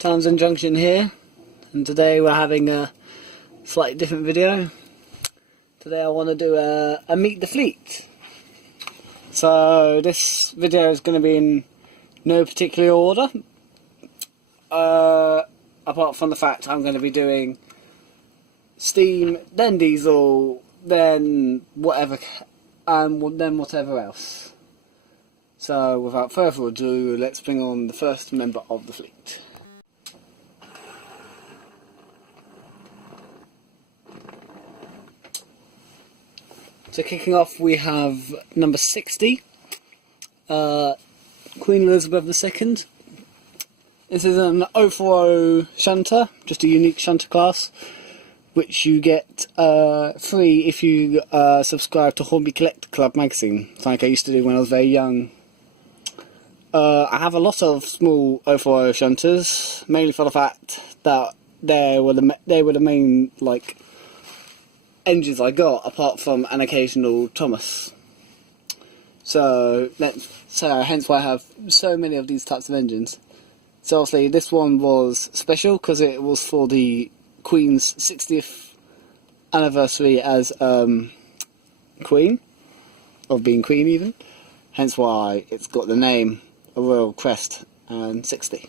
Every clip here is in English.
Townsend Junction here, and today we're having a slightly different video. Today I want to do a meet the fleet. So this video is going to be in no particular order, apart from the fact I'm going to be doing steam, then diesel, then whatever, and then whatever else. So without further ado, let's bring on the first member of the fleet. So kicking off, we have number 60, Queen Elizabeth II. This is an 040 shunter, just a unique shunter class, which you get free if you subscribe to Hornby Collector Club magazine, like I used to do when I was very young. I have a lot of small 040 shunters, mainly for the fact that they were the main engines I got, apart from an occasional Thomas. So hence why I have so many of these types of engines. So obviously this one was special because it was for the Queen's 60th anniversary as Queen, of being Queen even. Hence why it's got the name, a Royal Crest and 60.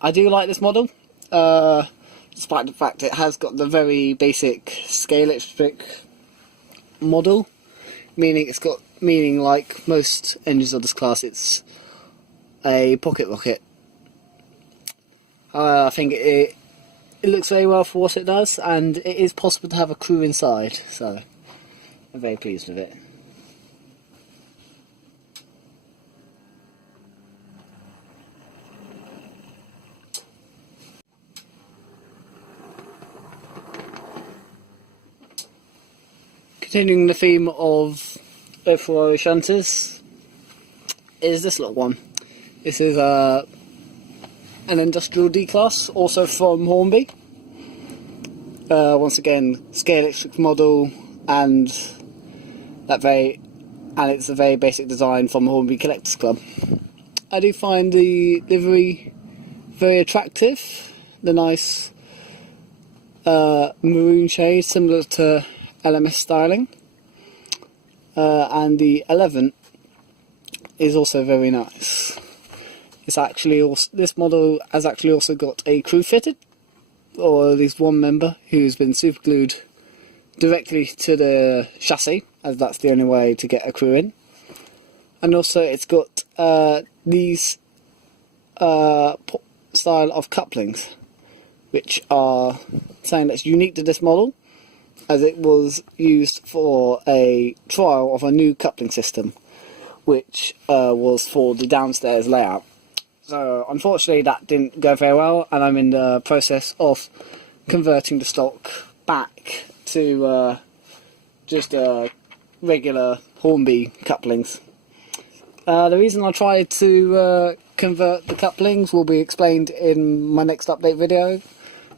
I do like this model, despite the fact it has got the very basic scale-electric model, meaning like most engines of this class, it's a pocket rocket. I think it looks very well for what it does, and it is possible to have a crew inside, so I'm very pleased with it. Continuing the theme of 040 shunters is this little one. This is an industrial D-class, also from Hornby. Once again, scale electric model, and it's a very basic design from Hornby Collectors Club. I do find the livery very attractive. The nice maroon shade, similar to LMS styling, and the 11 is also very nice. This model has actually also got a crew fitted, or at least one member who's been superglued directly to the chassis, as that's the only way to get a crew in. And also it's got these style of couplings, which are something that's unique to this model, as it was used for a trial of a new coupling system, which was for the downstairs layout. So unfortunately that didn't go very well, and I'm in the process of converting the stock back to just regular Hornby couplings. The reason I tried to convert the couplings will be explained in my next update video,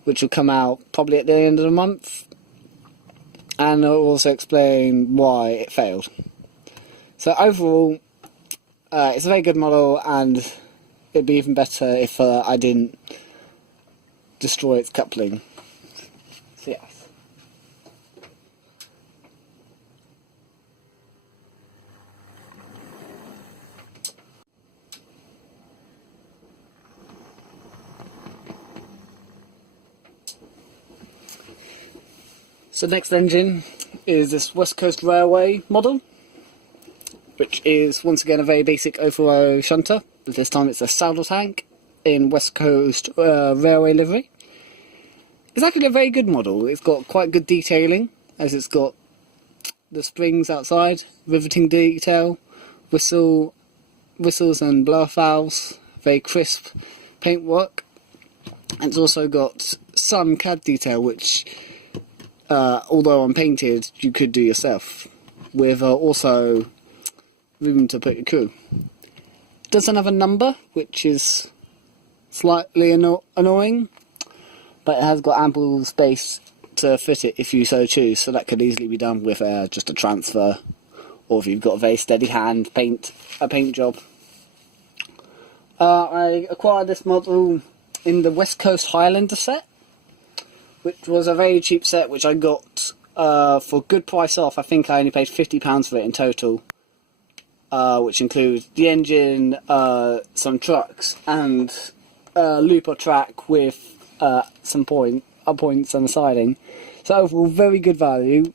which will come out probably at the end of the month. And I'll also explain why it failed. So overall, it's a very good model, and it'd be even better if I didn't destroy its coupling. So yes. So next engine is this West Coast Railway model, which is once again a very basic 040 shunter, but this time it's a saddle tank in West Coast Railway livery. It's actually a very good model. It's got quite good detailing, as it's got the springs outside, riveting detail, whistles and blower valves, very crisp paintwork, and it's also got some CAD detail, which although unpainted, you could do yourself, with also room to put your crew. It doesn't have a number, which is slightly annoying, but it has got ample space to fit it if you so choose, so that could easily be done with just a transfer, or if you've got a very steady hand, a paint job. I acquired this model in the West Coast Highlander set, which was a very cheap set, which I got for good price off. I think I only paid £50 for it in total, which includes the engine, some trucks, and a looper track with some points and a siding. So overall, very good value,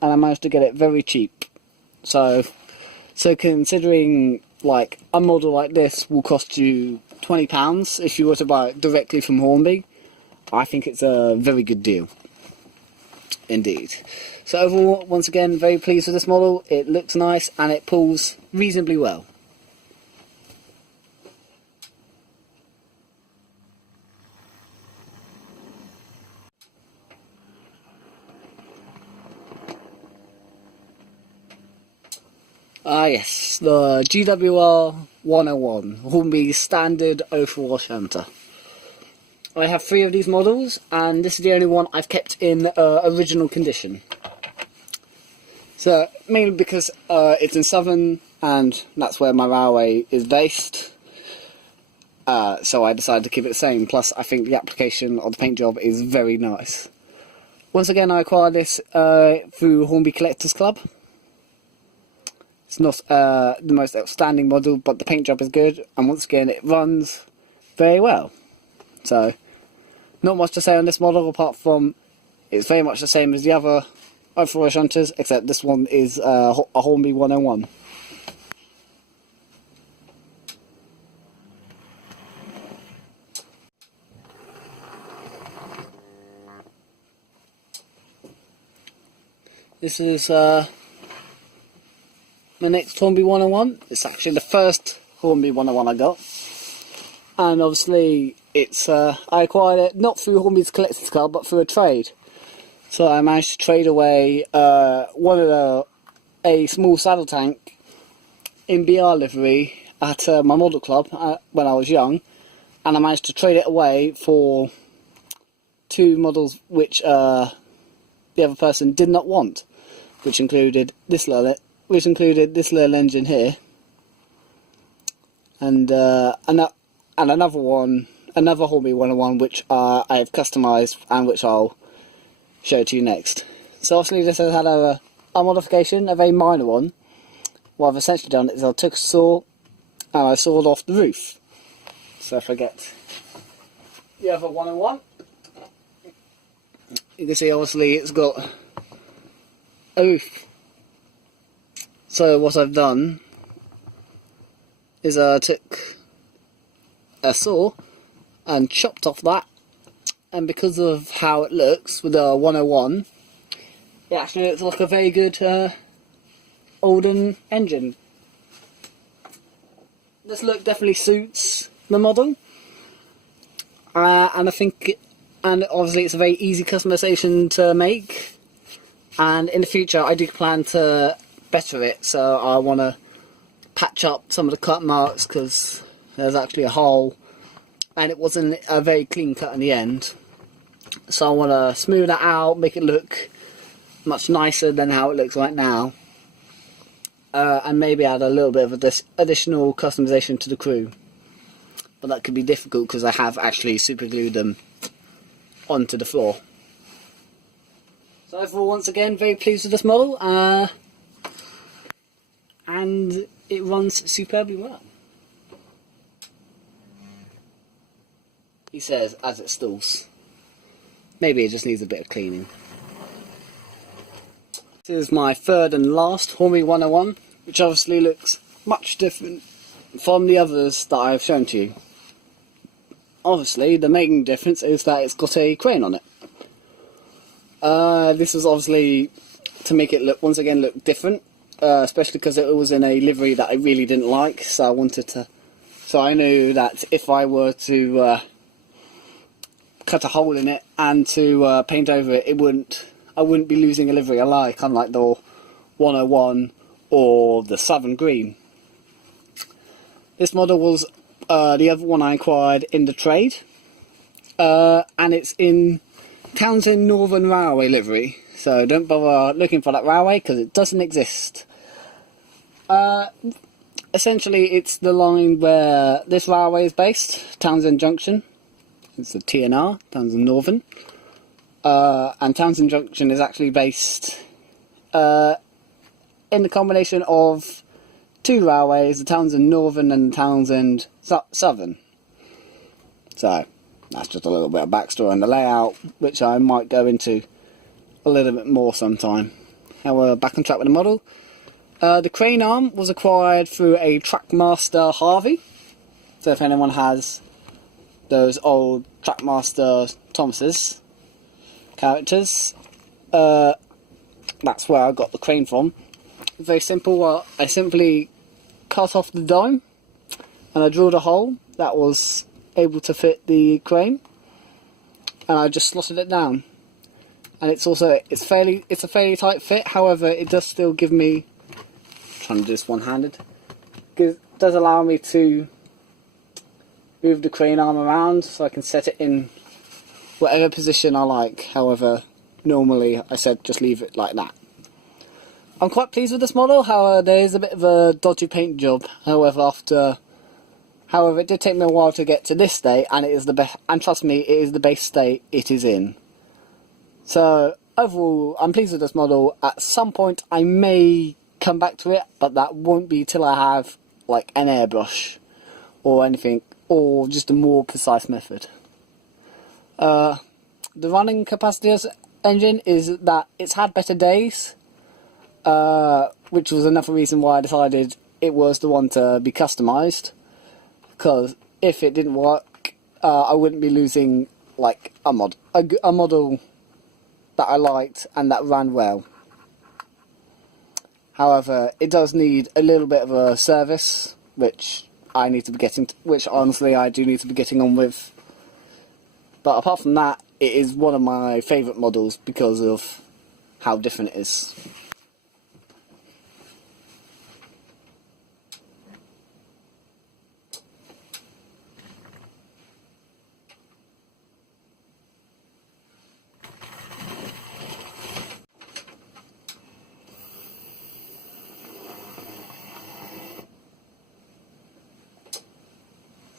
and I managed to get it very cheap. So considering like a model like this will cost you £20 if you were to buy it directly from Hornby, I think it's a very good deal indeed. So overall, once again, very pleased with this model. It looks nice and it pulls reasonably well. Yes, the GWR 101, Hornby's standard 04 shunter. I have 3 of these models, and this is the only one I've kept in original condition. So, mainly because it's in Southern, and that's where my railway is based. So I decided to keep it the same, plus I think the application of the paint job is very nice. Once again, I acquired this through Hornby Collectors Club. It's not the most outstanding model, but the paint job is good, and once again it runs very well. So, not much to say on this model apart from it's very much the same as the other 04 shunters, except this one is a Hornby 101. This is my next Hornby 101. It's actually the first Hornby 101 I got, and obviously it's I acquired it not through Hornby's Collectors Club but through a trade. So I managed to trade away a small saddle tank in BR livery at my model club when I was young, and I managed to trade it away for 2 models which the other person did not want, which included this little engine here, and another Hornby 101 which I have customised and which I'll show to you next. So obviously this has had a modification, a very minor one. What I've essentially done is I took a saw and I sawed off the roof. So if I get the other 101, you can see obviously it's got a roof. So what I've done is I took a saw and chopped off that, and because of how it looks with the 101, it actually looks like a very good olden engine. This look definitely suits the model, and I think, and obviously it's a very easy customization to make, and in the future I do plan to better it, so I want to patch up some of the cut marks because there's actually a hole and it wasn't a very clean cut in the end. So I want to smooth that out, make it look much nicer than how it looks right now, and maybe add a little bit of this additional customization to the crew. But that could be difficult because I have actually super glued them onto the floor. So overall, once again, very pleased with this model, and it runs superbly well. He says as it stalls. Maybe it just needs a bit of cleaning. This is my third and last Hornby 101, which obviously looks much different from the others that I've shown to you. Obviously, the main difference is that it's got a crane on it. This is obviously to make it look, once again, look different, especially because it was in a livery that I really didn't like, so I wanted to. So I knew that if I were to cut a hole in it and to paint over it, I wouldn't be losing a livery I like, unlike the 101 or the Southern Green. This model was the other one I acquired in the trade, and it's in Townsend Northern Railway livery, so don't bother looking for that railway because it doesn't exist. essentially it's the line where this railway is based, Townsend Junction. It's the TNR, Townsend Northern. And Townsend Junction is actually based in the combination of two railways, the Townsend Northern and the Townsend Southern. So, that's just a little bit of backstory on the layout, which I might go into a little bit more sometime. However, back on track with the model. The crane arm was acquired through a Trackmaster Harvey. So if anyone has those old Trackmaster Thomases characters, that's where I got the crane from. Very simple. I simply cut off the dome and I drilled a hole that was able to fit the crane, and I just slotted it down. And it's a fairly tight fit. However, it does still give me, I'm trying to do this one-handed, because it does allow me to move the crane arm around so I can set it in whatever position I like. However, normally I said just leave it like that. I'm quite pleased with this model. However, there is a bit of a dodgy paint job. However, it did take me a while to get to this state, and it is the best. And trust me, it is the base state it is in. So overall, I'm pleased with this model. At some point, I may come back to it, but that won't be till I have like an airbrush or anything, or just a more precise method. The running capacity of this engine is that it's had better days. Which was another reason why I decided it was the one to be customised, because if it didn't work, I wouldn't be losing like a model that I liked and that ran well. However, it does need a little bit of a service, which I need to be getting, which honestly I do need to be getting on with. But apart from that, it is one of my favourite models because of how different it is.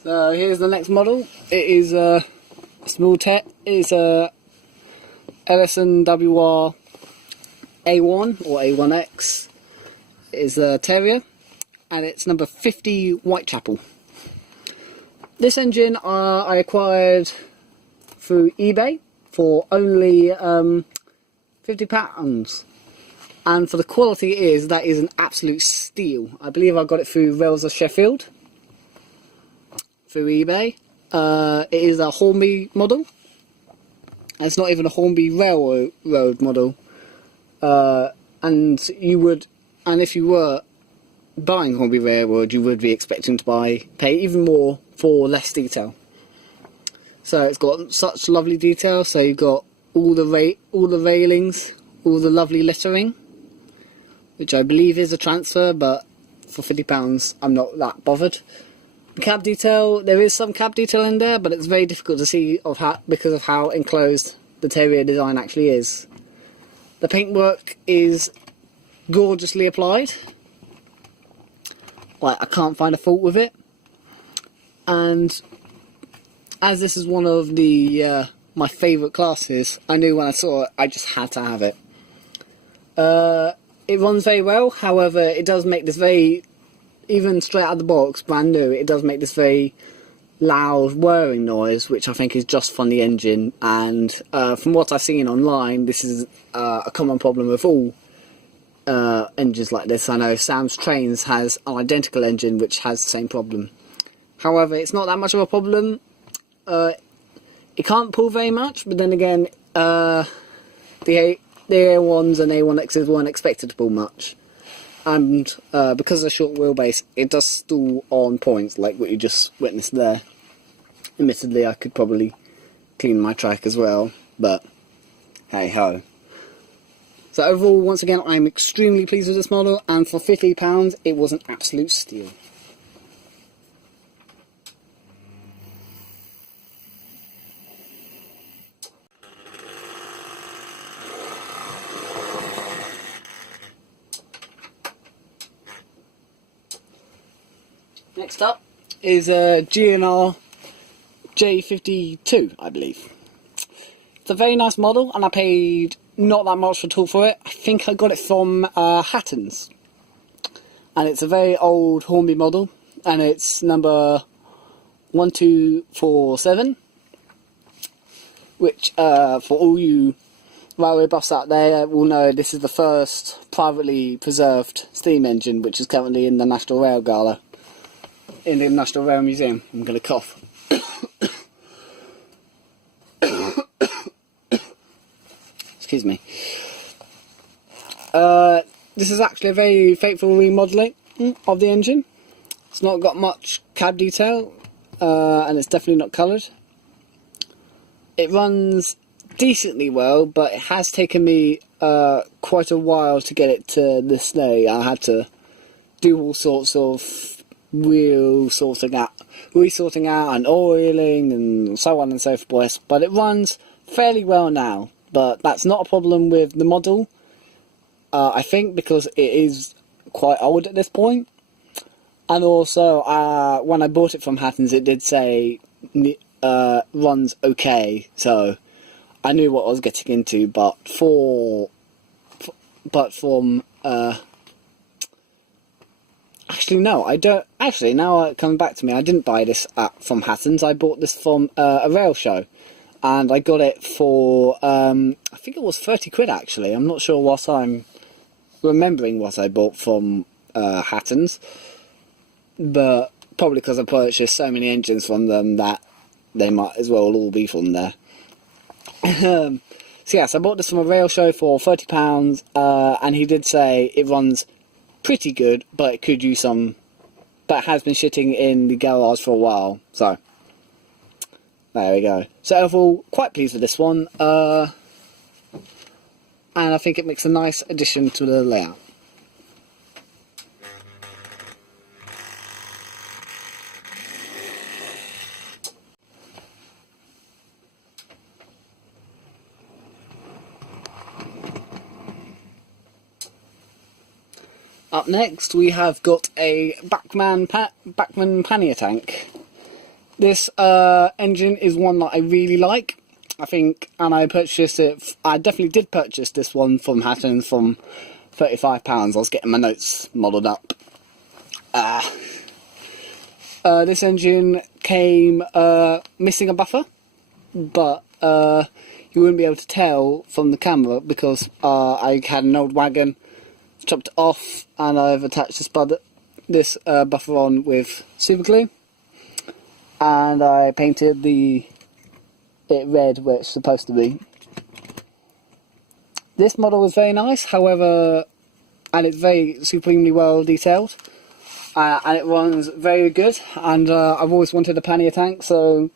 So here's the next model. It is a small It is a LS&WR A1 or A1X. It is a Terrier, and it's number 50 Whitechapel. This engine I acquired through eBay for only £50, and for the quality that is an absolute steal. I believe I got it through Rails of Sheffield, through eBay. It is a Hornby model. And it's not even a Hornby Railroad model. And if you were buying Hornby Railroad, you would be expecting to pay even more for less detail. So it's got such lovely detail. So you've got all the railings, all the lovely lettering, which I believe is a transfer, but for £50 I'm not that bothered. Cab detail, there is some cab detail in there, but it's very difficult to see because of how enclosed the Terrier design actually is. The paintwork is gorgeously applied. Like, I can't find a fault with it. And as this is one of the my favourite classes, I knew when I saw it, I just had to have it. It runs very well. However, it does make this even straight out of the box, brand new, it does make this very loud whirring noise, which I think is just from the engine. And from what I've seen online, this is a common problem with all engines like this. I know Sam's Trains has an identical engine which has the same problem. However, it's not that much of a problem. It can't pull very much, but then again, the A1s and A1Xs weren't expected to pull much. And because of the short wheelbase, it does stall on points, like what you just witnessed there. Admittedly, I could probably clean my track as well, but hey ho. So overall, once again, I'm extremely pleased with this model, and for £50, it was an absolute steal. Next up is a GNR J52, I believe. It's a very nice model, and I paid not that much at all for it. I think I got it from Hatton's. And it's a very old Hornby model, and it's number 1247, which for all you railway buffs out there will know this is the first privately preserved steam engine, which is currently in the National Rail Gala, in the National Rail Museum. I'm going to cough. Excuse me. This is actually a very faithful remodelling of the engine. It's not got much cab detail, and it's definitely not coloured. It runs decently well, but it has taken me quite a while to get it to this day. I had to do all sorts of resorting out and oiling and so on and so forth, but it runs fairly well now. But that's not a problem with the model, I think, because it is quite old at this point. And also, when I bought it from Hatton's, it did say runs okay, so I knew what I was getting into. But actually no, I don't. Actually, now coming back to me, I didn't buy this from Hatton's. I bought this from a rail show, and I got it for I think it was 30 quid actually. I'm not sure what I'm remembering what I bought from Hatton's, but probably because I purchased so many engines from them that they might as well all be from there. So yes, I bought this from a rail show for £30, and he did say it runs pretty good, but it could use some, but it has been sitting in the garage for a while, so there we go. So overall, quite pleased with this one, and I think it makes a nice addition to the layout. Up next, we have got a Bachmann pannier tank. This engine is one that I really like, I think, and I purchased it. I definitely did purchase this one from Hatton from £35. I was getting my notes modelled up. This engine came missing a buffer, but you wouldn't be able to tell from the camera because I had an old wagon, chopped it off, and I've attached this buffer on with super glue, and I painted it red where it's supposed to be. This model is very nice, however, and it's very supremely well detailed, and it runs very good, and I've always wanted a pannier tank, so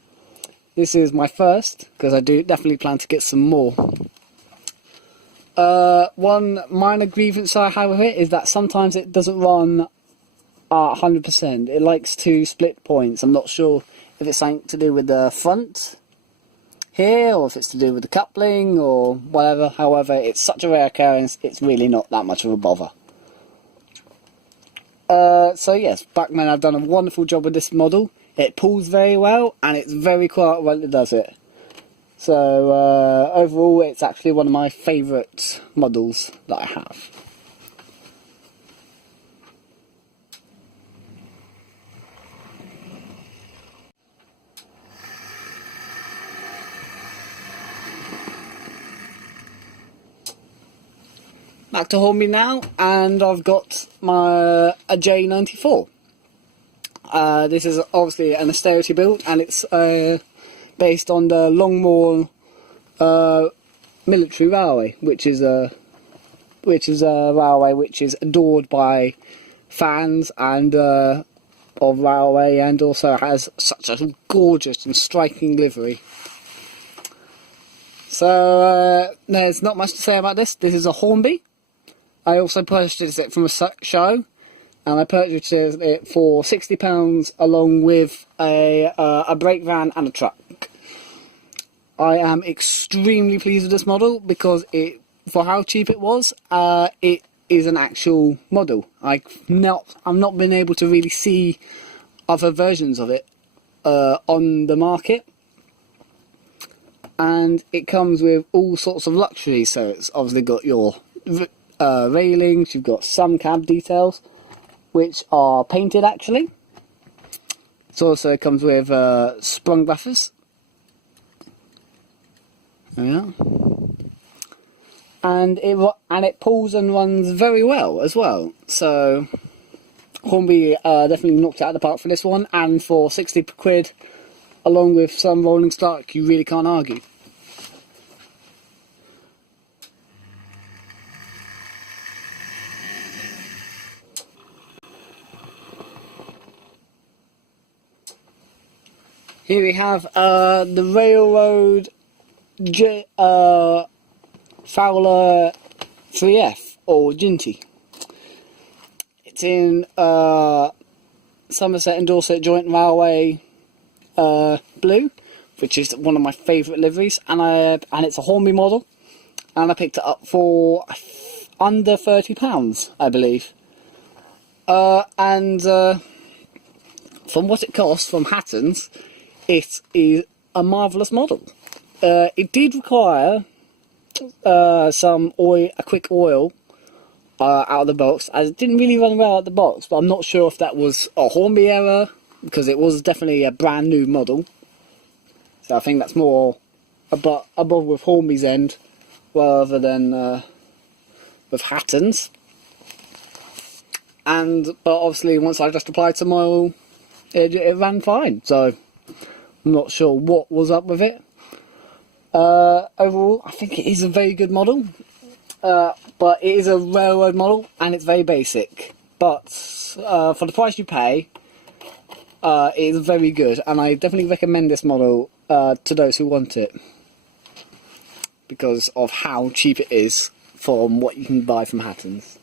this is my first, because I do definitely plan to get some more. One minor grievance I have with it is that sometimes it doesn't run 100%. It likes to split points. I'm not sure if it's something to do with the front here, or if it's to do with the coupling, or whatever. However, it's such a rare occurrence, it's really not that much of a bother. So yes, Bachmann have done a wonderful job with this model. It pulls very well, and it's very quiet while it does it. So overall, it's actually one of my favourite models that I have. Back to Hornby now, and I've got a J94. This is obviously an austerity build, and it's based on the Longmoor military railway, which is a railway which is adored by fans and of railway, and also has such a gorgeous and striking livery. So there's not much to say about this. This is a Hornby. I also purchased it from a show, and I purchased it for £60 along with a brake van and a truck. I am extremely pleased with this model because for how cheap it was, it is an actual model. I've not been able to really see other versions of it on the market, and it comes with all sorts of luxuries. So it's obviously got your railings, you've got some cab details which are painted actually. It also comes with sprung buffers. Yeah. And it pulls and runs very well as well. So Hornby definitely knocked it out of the park for this one, and for 60 quid along with some rolling stock, you really can't argue. Here we have the Railroad Fowler 3F, or Ginty. It's in Somerset and Dorset Joint Railway blue, which is one of my favourite liveries, and it's a Hornby model, and I picked it up for under £30, I believe. And from what it costs from Hatton's, it is a marvellous model. It did require a quick oil out of the box, as it didn't really run well out of the box, but I'm not sure if that was a Hornby error, because it was definitely a brand new model. So I think that's more above with Hornby's end rather than with Hatton's. But obviously once I just applied some oil, it ran fine, so I'm not sure what was up with it. Overall, I think it is a very good model, but it is a railroad model and it's very basic. But for the price you pay, it is very good, and I definitely recommend this model to those who want it, because of how cheap it is from what you can buy from Hatton's.